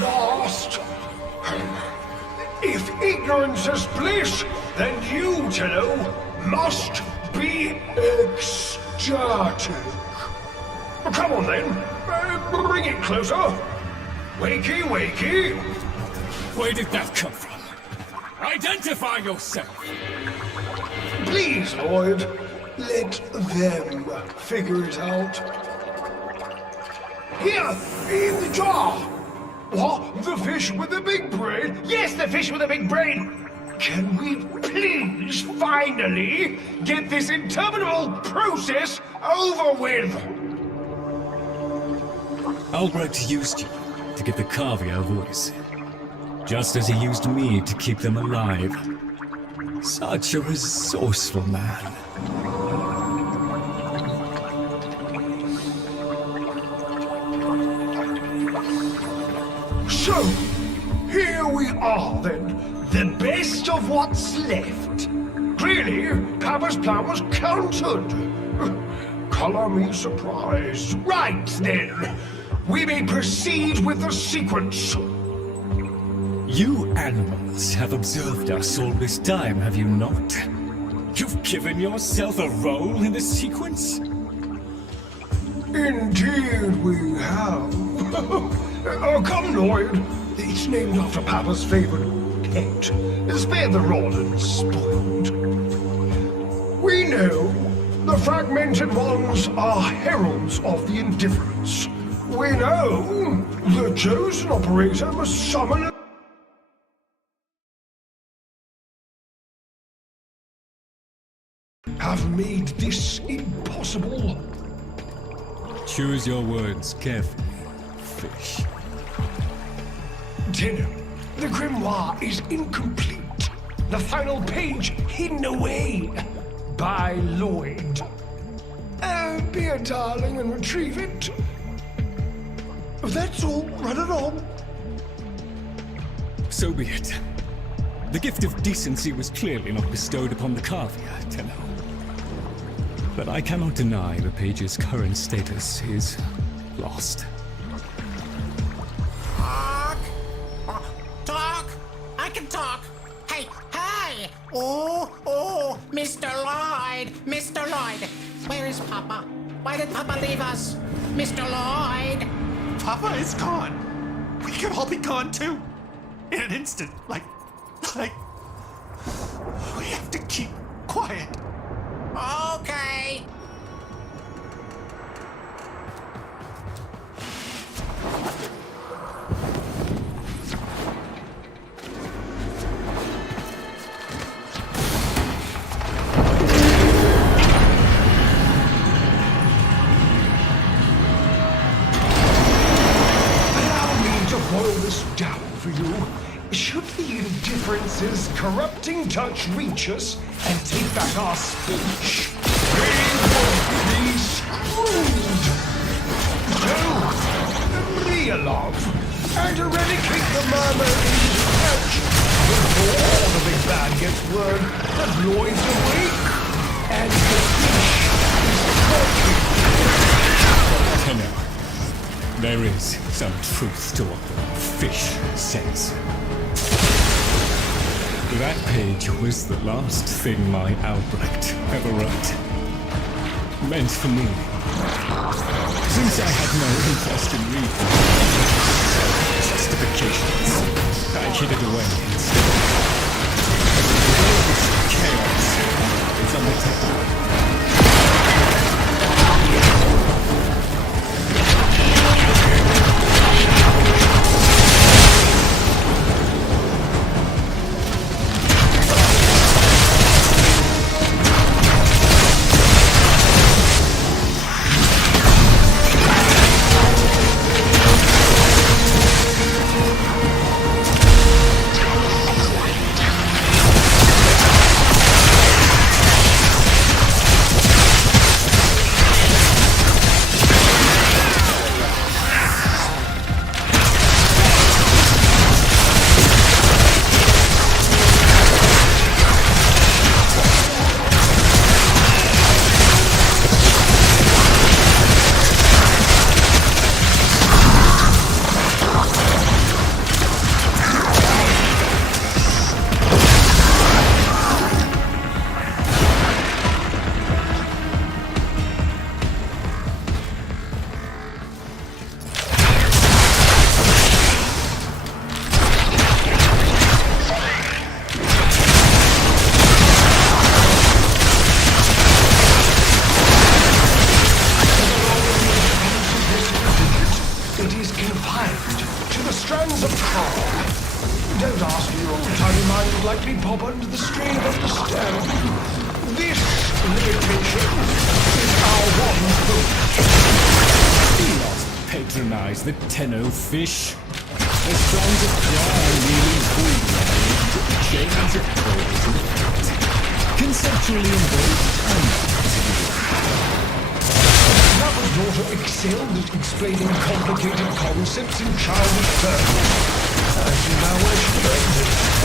last. If ignorance is bliss, then you, Tenno, must be ecstatic. Come on then, bring it closer. Wakey, wakey. Where did that come from? Identify yourself! Please, Lloyd, let them figure it out. Here, in the jar. What? The fish with the big brain? Yes, the fish with a big brain! Can we please finally get this interminable process over with? Albrecht used you to get the Cavia voice, just as he used me to keep them alive. Such a resourceful man. So, here we are then, the best of what's left. Clearly, Papa's plan was countered. Color me surprised. Right then, we may proceed with the sequence. You animals have observed us all this time, have you not? You've given yourself a role in the sequence? Indeed we have. Come, Lloyd. It's named after Papa's favorite pet. Spare the raw and spoiled. We know the fragmented ones are heralds of the indifference. We know the chosen operator must summon have made this impossible. Choose your words carefully, fish. Tenno, the grimoire is incomplete. The final page hidden away by Lloyd. Be a darling and retrieve it. That's all. Run along. So be it. The gift of decency was clearly not bestowed upon the Cavia, Tenno. But I cannot deny the page's current status is lost. Talk! Talk! I can talk! Hey, hey! Oh, Mr. Lloyd! Mr. Lloyd! Where is Papa? Why did Papa leave us? Mr. Lloyd! Papa is gone. We could all be gone too. In an instant. Like... We have to keep quiet. Okay. Allow me to boil this down for you. Should the indifference's corrupting touch reach us and take back our speech, we would be screwed. So, re-love and eradicate the mermaid's pouch before the big bad gets word that Lloyd's awake and the fish is talking. Tenno, there is some truth to what the fish says. That page was the last thing my Albrecht ever wrote. Meant for me. Since I had no interest in reading justifications, I hid it away instead. Chaos is undetectable. Don't ask me, your tiny mind would likely pop under the strain of understanding. This limitation is our one hope. Do not patronize the tenno fish. The songs of prayer really boomerang the chains of cold and fat. Conceptually involved and Papa's daughter excelled at explaining complicated concepts in childish terms. I see now where she learned it.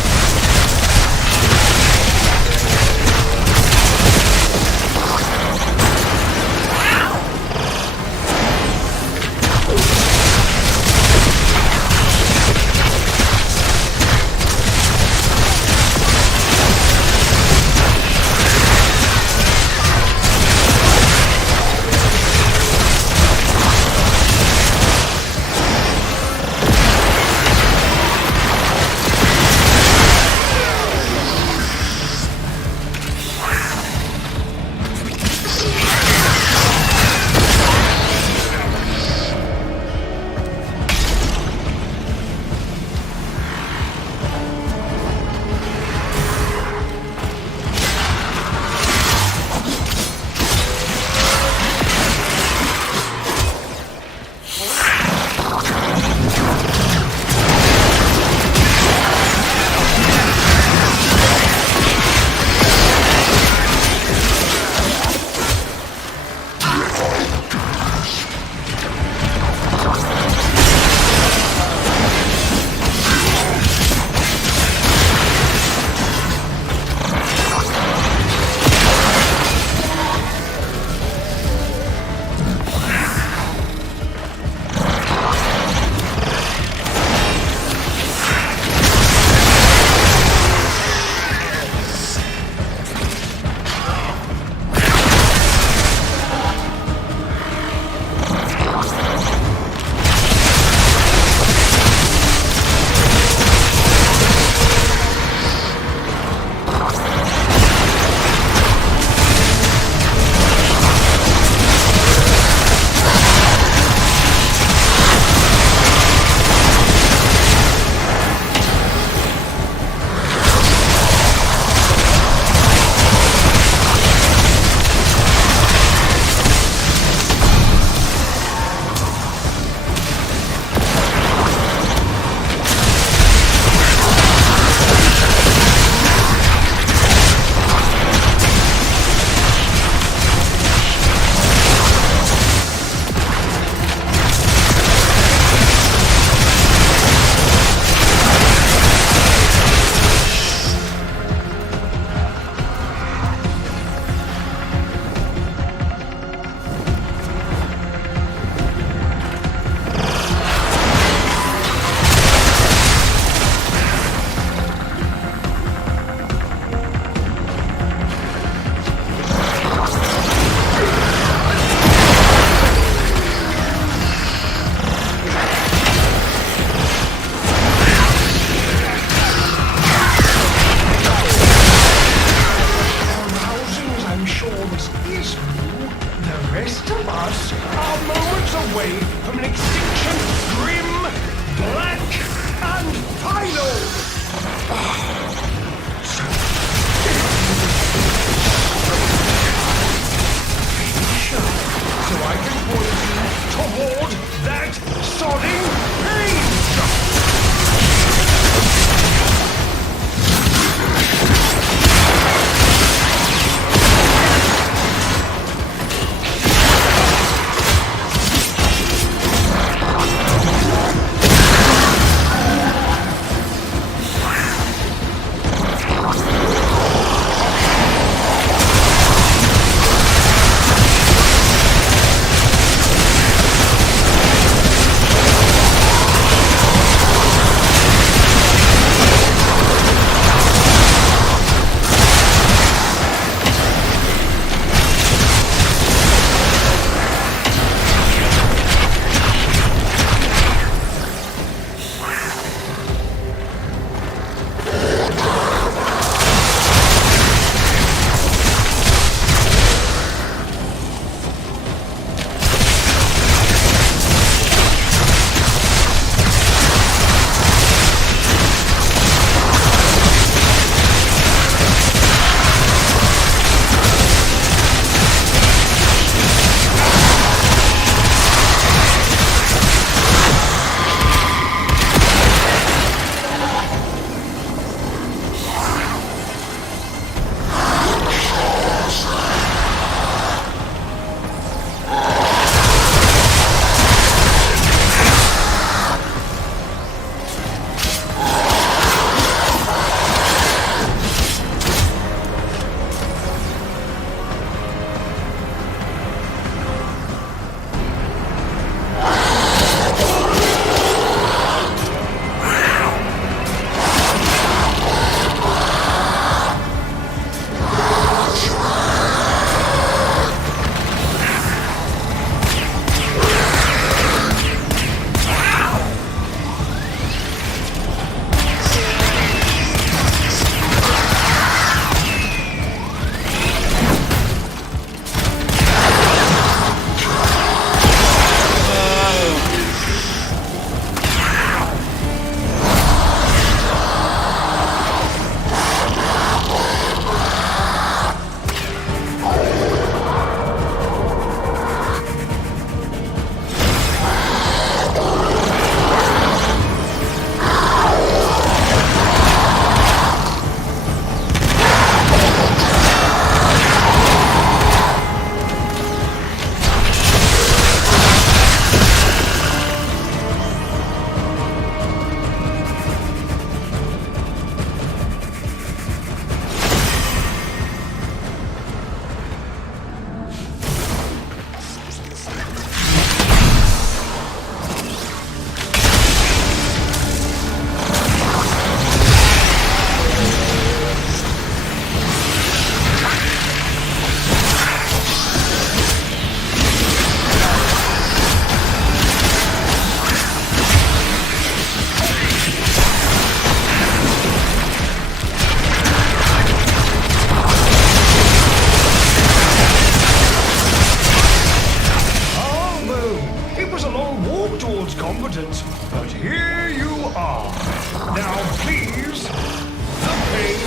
Now, please, the page.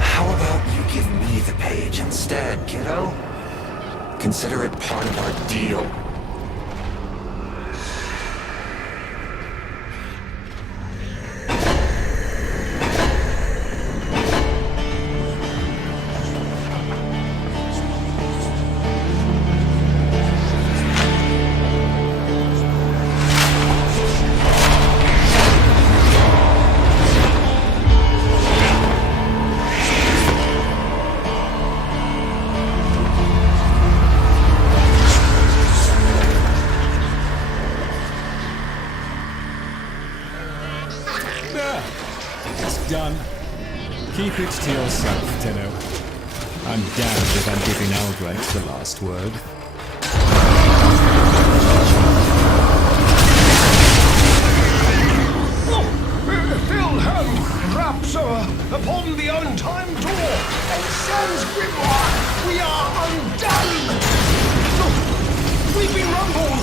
How about you give me the page instead, kiddo? Consider it part of our deal. It's done. Keep it to yourself, Tenno. I'm damned if I'm giving Albrecht the last word. Fill hand raps upon the untimed door, and sans grimoire, we are undone! We've been rumbled!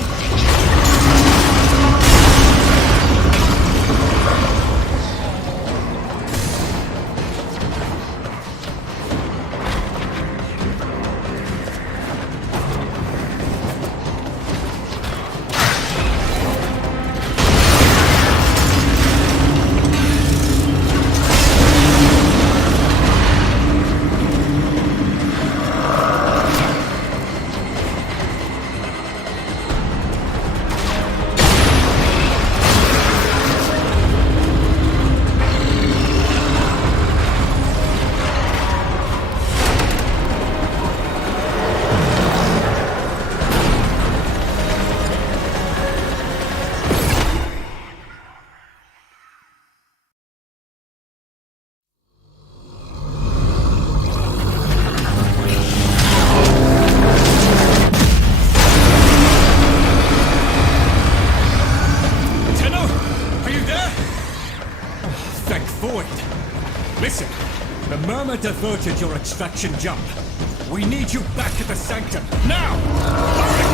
Listen, the murmur diverted your extraction jump. We need you back at the sanctum, now! Hurry!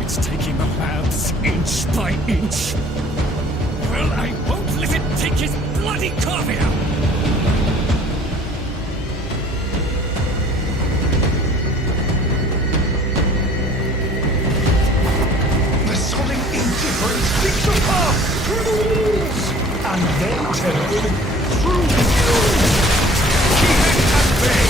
It's taking the labs inch by inch. Well, I won't let it take his bloody coffee out! The solid indifference sticks apart through the walls, and then turn through you. Keep it at bay.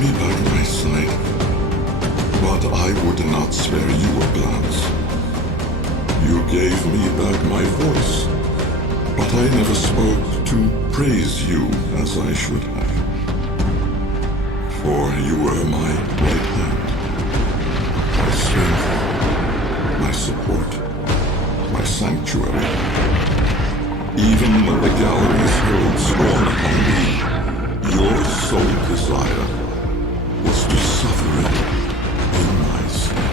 me back my sight, but I would not spare you a glance. You gave me back my voice, but I never spoke to praise you as I should have. For you were my right hand, my strength, my support, my sanctuary. Even when the galleries hurled scorn upon me, your sole desire was to suffer it in my sleep.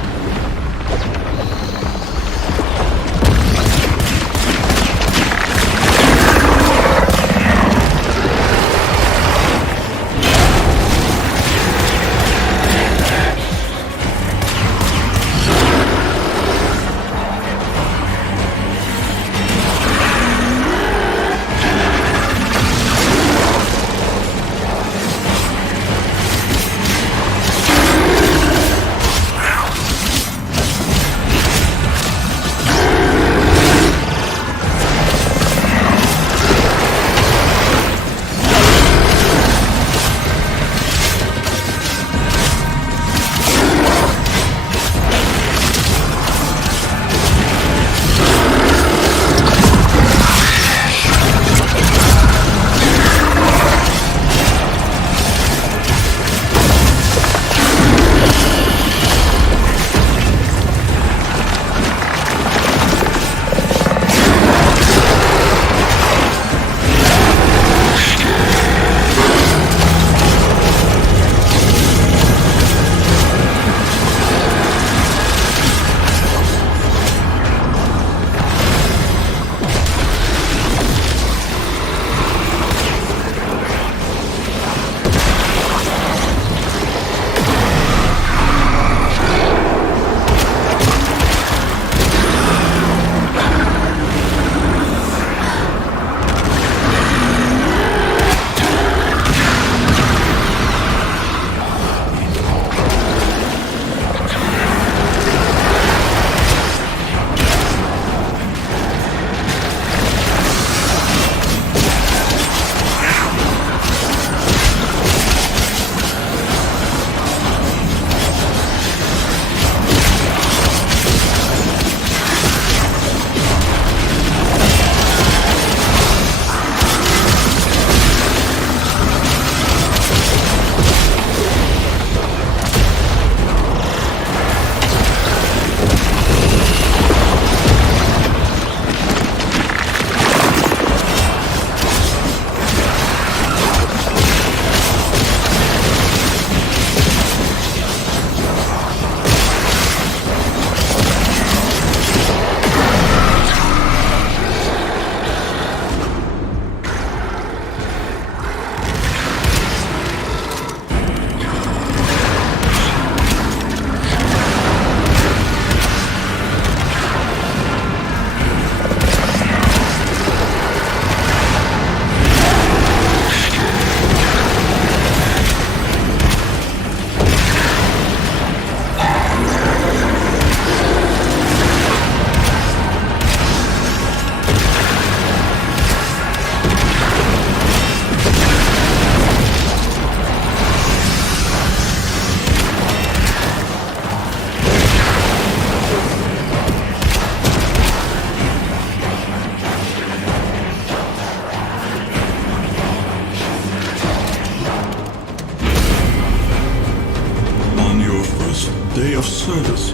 Day of service,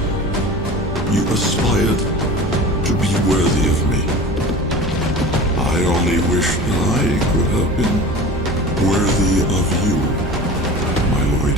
you aspired to be worthy of me. I only wish that I could have been worthy of you, my lord.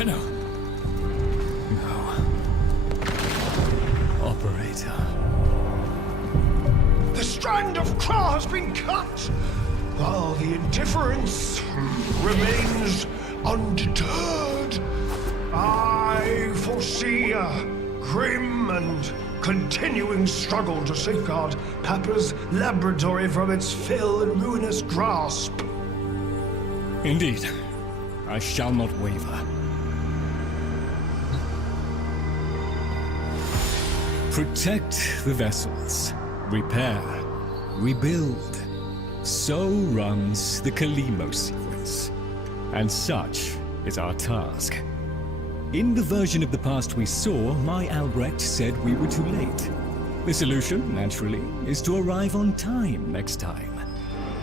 Tenno. No. Operator. The strand of Kra has been cut, while the indifference remains undeterred. I foresee a grim and continuing struggle to safeguard Papa's laboratory from its fell and ruinous grasp. Indeed. I shall not waver. Protect the vessels. Repair. Rebuild. So runs the Kalimo sequence. And such is our task. In the version of the past we saw, my Albrecht said we were too late. The solution, naturally, is to arrive on time next time.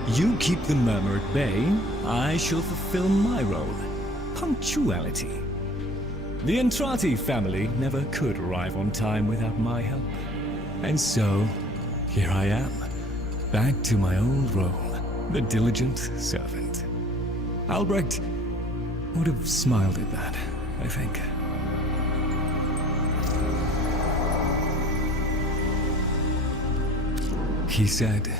You keep the murmur at bay, I shall fulfill my role. Punctuality. The Entrati family never could arrive on time without my help. And so, here I am, back to my old role, the diligent servant. Albrecht would have smiled at that, I think. He said,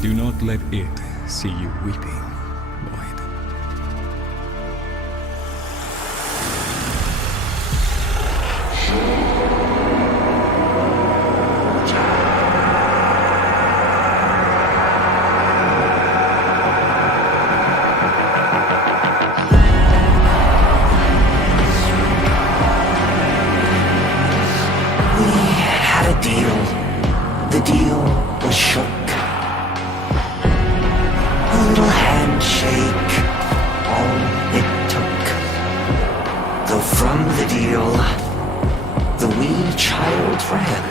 do not let it see you weeping, Lloyd. We had a deal. The deal was shook. A little handshake, all it took. Though from the deal, the wee child ran.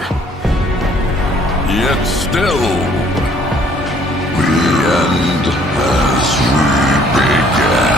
Yet still, we end as we began.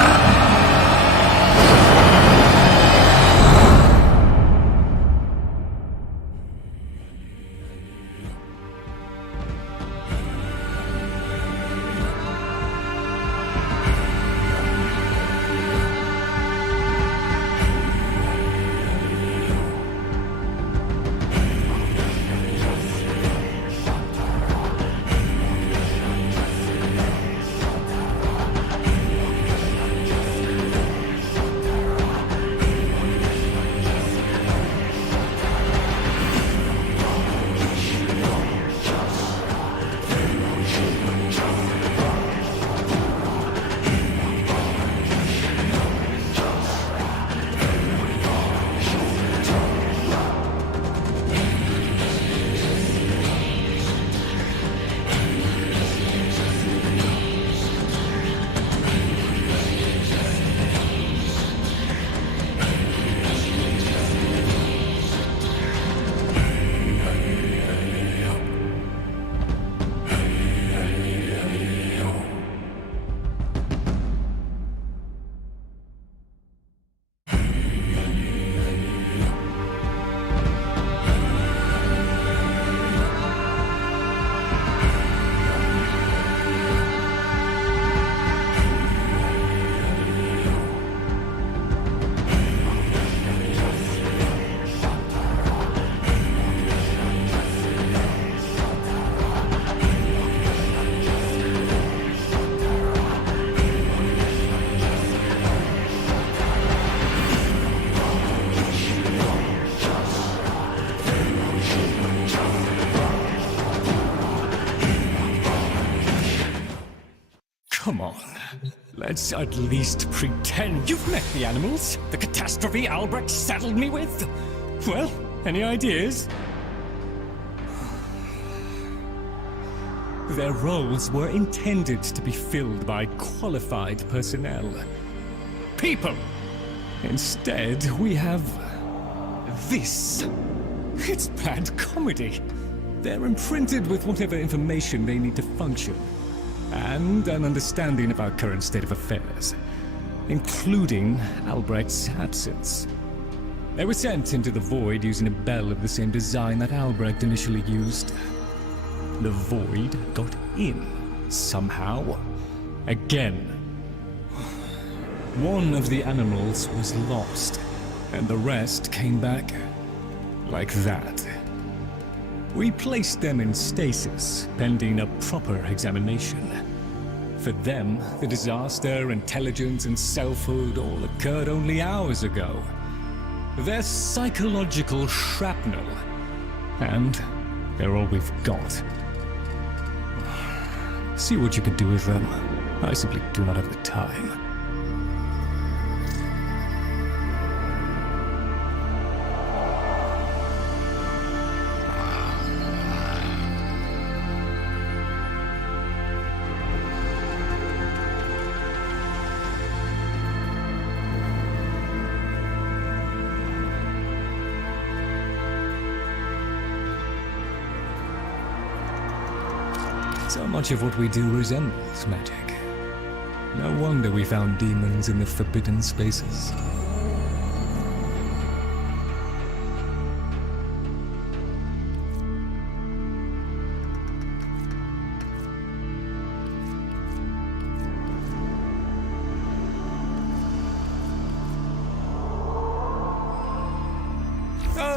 Come on. Let's at least pretend you've met the animals. The catastrophe Albrecht saddled me with. Well, any ideas? Their roles were intended to be filled by qualified personnel. People! Instead, we have this. It's bad comedy. They're imprinted with whatever information they need to function, and an understanding of our current state of affairs, including Albrecht's absence. They were sent into the void using a bell of the same design that Albrecht initially used. The void got in, somehow. Again. One of the animals was lost, and the rest came back like that. We placed them in stasis, pending a proper examination. For them, the disaster, intelligence, and selfhood all occurred only hours ago. They're psychological shrapnel, and they're all we've got. See what you can do with them. I simply do not have the time. So much of what we do resembles magic. No wonder we found demons in the forbidden spaces.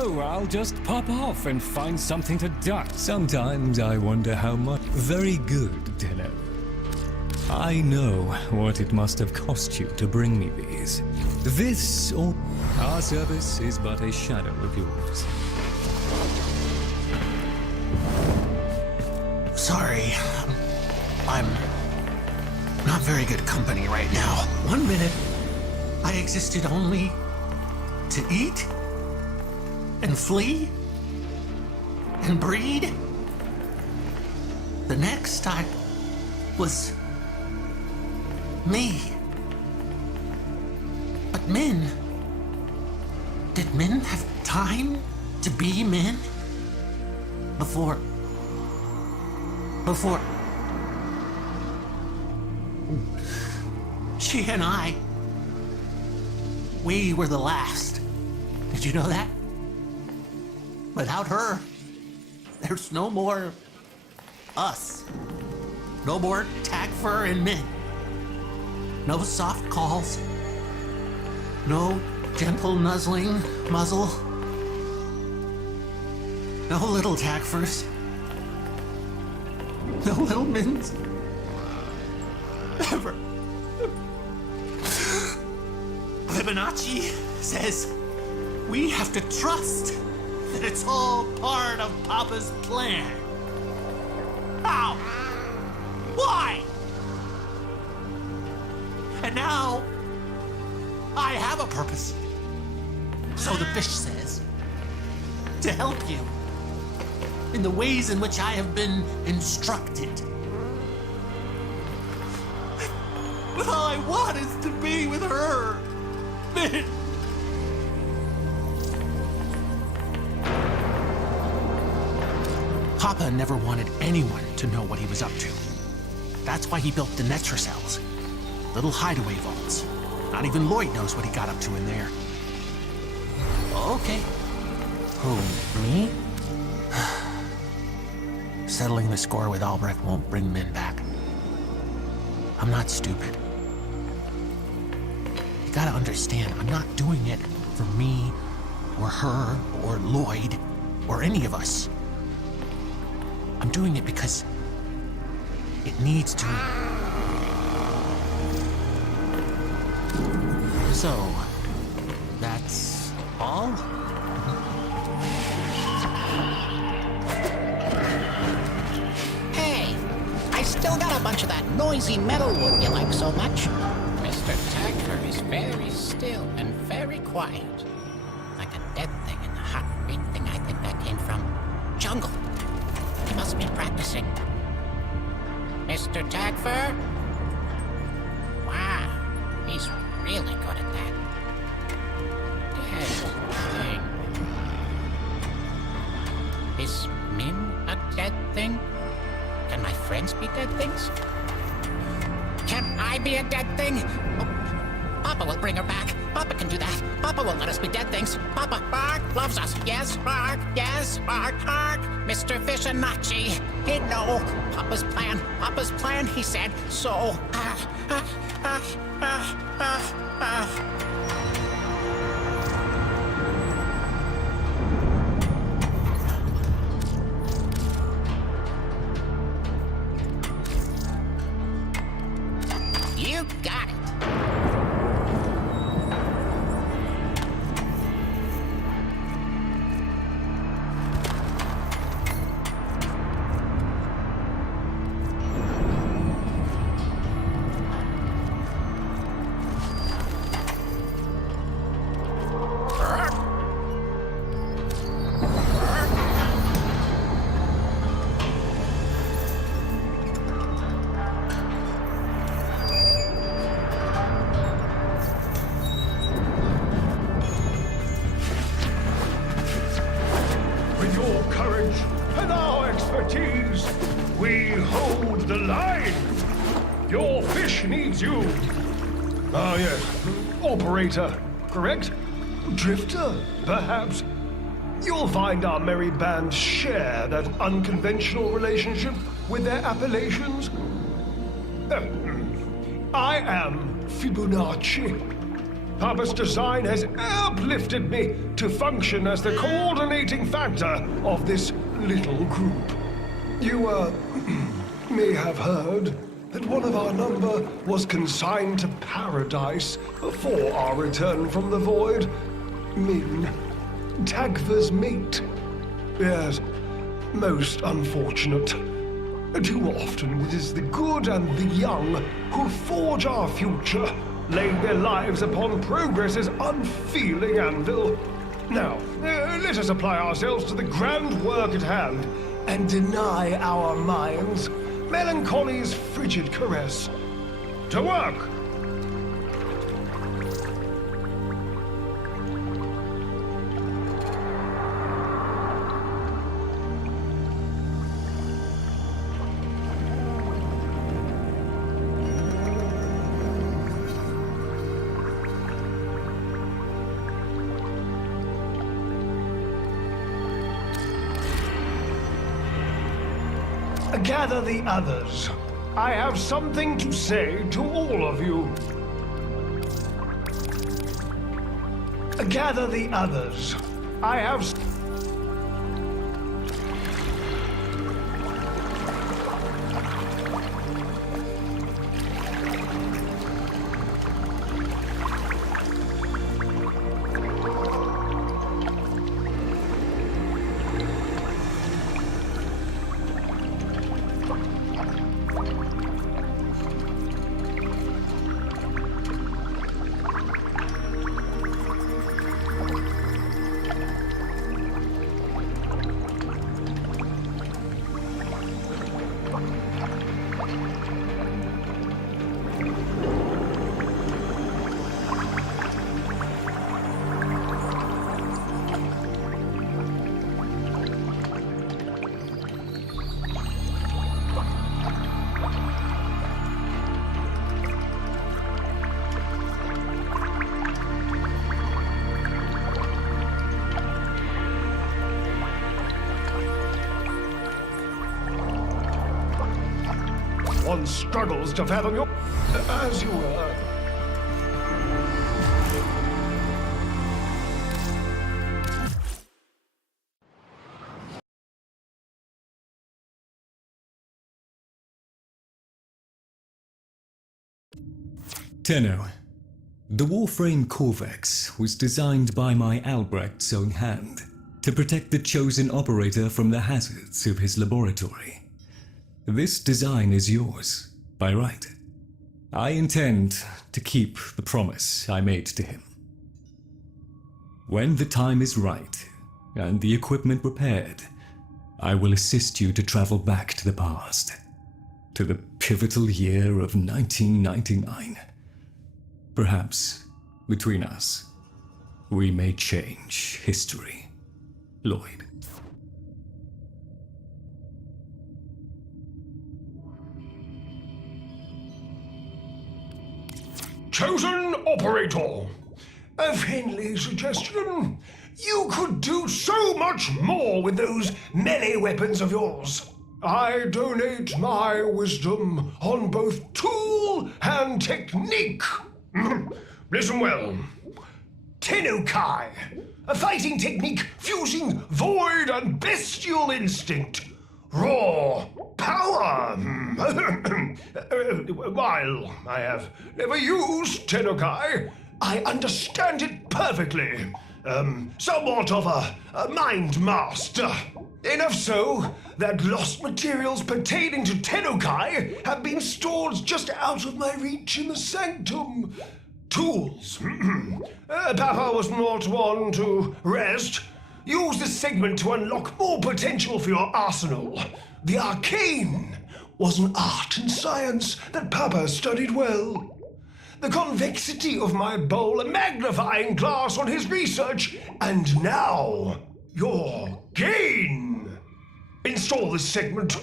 Oh, I'll just pop off and find something to do. Sometimes I wonder how much. Very good, Tenno. I know what it must have cost you to bring me these. This or our service is but a shadow of yours. Sorry. I'm not very good company right now. 1 minute, I existed only to eat and flee and breed. The next, I was me. But men, did men have time to be men? Before she and I, we were the last. Did you know that? Without her, there's no more us. No more Tagfer and men. No soft calls. No gentle nuzzling muzzle. No little Tagfers. No little mins. Ever. Fibonacci says we have to trust that it's all part of Papa's plan. How? Why? And now, I have a purpose. So the fish says, to help you in the ways in which I have been instructed. But all I want is to be with her. Min. Papa never wanted anyone to know what he was up to. That's why he built the Netra cells. Little hideaway vaults. Not even Lloyd knows what he got up to in there. Okay. Who, me? Settling the score with Albrecht won't bring Min back. I'm not stupid. You gotta understand, I'm not doing it for me, or her, or Lloyd, or any of us. I'm doing it because it needs to. So, that's all? Hey, I still got a bunch of that noisy metal wood you like so much. Mr. Tagfer is very still and very quiet. Like a dead thing in the hot green thing I think that came from jungle. He must be practicing. Mr. Tagfer? Wow, he's really good at that. Dead thing. Is Min a dead thing? Can my friends be dead things? Can I be a dead thing? Oh, Papa will bring her back. Papa can do that. Papa won't let us be dead things. Papa, Bark, loves us. Yes, Bark. Yes, Bark, Bark. Mr. Fishanachi. He'd know. Papa's plan. Papa's plan, he said. So, You got it. With your courage and our expertise, we hold the line. Your fish needs you. Ah, yes. Operator, correct? Drifter, perhaps? You'll find our merry band share that unconventional relationship with their appellations. I am Fibonacci. Papa's design has uplifted me to function as the coordinating factor of this little group. You, may have heard that one of our number was consigned to paradise before our return from the void. Min, Tagfer's mate. Yes, most unfortunate. Too often it is the good and the young who forge our future, laying their lives upon progress's unfeeling anvil. Now, let us apply ourselves to the grand work at hand and deny our minds melancholy's frigid caress. To work! Gather the others. I have something to say to all of you. Gather the others. I have... One struggles to fathom your... as you were. Tenno, the Warframe Corvex was designed by my Albrecht's own hand to protect the chosen operator from the hazards of his laboratory. This design is yours, by right. I intend to keep the promise I made to him. When the time is right, and the equipment prepared, I will assist you to travel back to the past, to the pivotal year of 1999. Perhaps, between us, we may change history, Lloyd. Chosen operator. A friendly suggestion. You could do so much more with those melee weapons of yours. I donate my wisdom on both tool and technique. Listen well. Tennokai, a fighting technique fusing void and bestial instinct. Raw power. While I have never used Tennokai, I understand it perfectly. Somewhat of a mind master. Enough so that lost materials pertaining to Tennokai have been stored just out of my reach in the sanctum. Tools. Papa was not one to rest. Use this segment to unlock more potential for your arsenal. The arcane was an art and science that Papa studied well. The convexity of my bowl a magnifying glass on his research, and now your gain. Install this segment,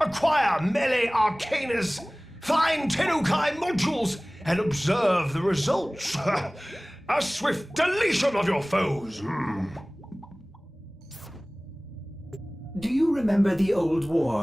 acquire melee arcanas, find Tennokai modules, and observe the results. A swift deletion of your foes. Do you remember the old war?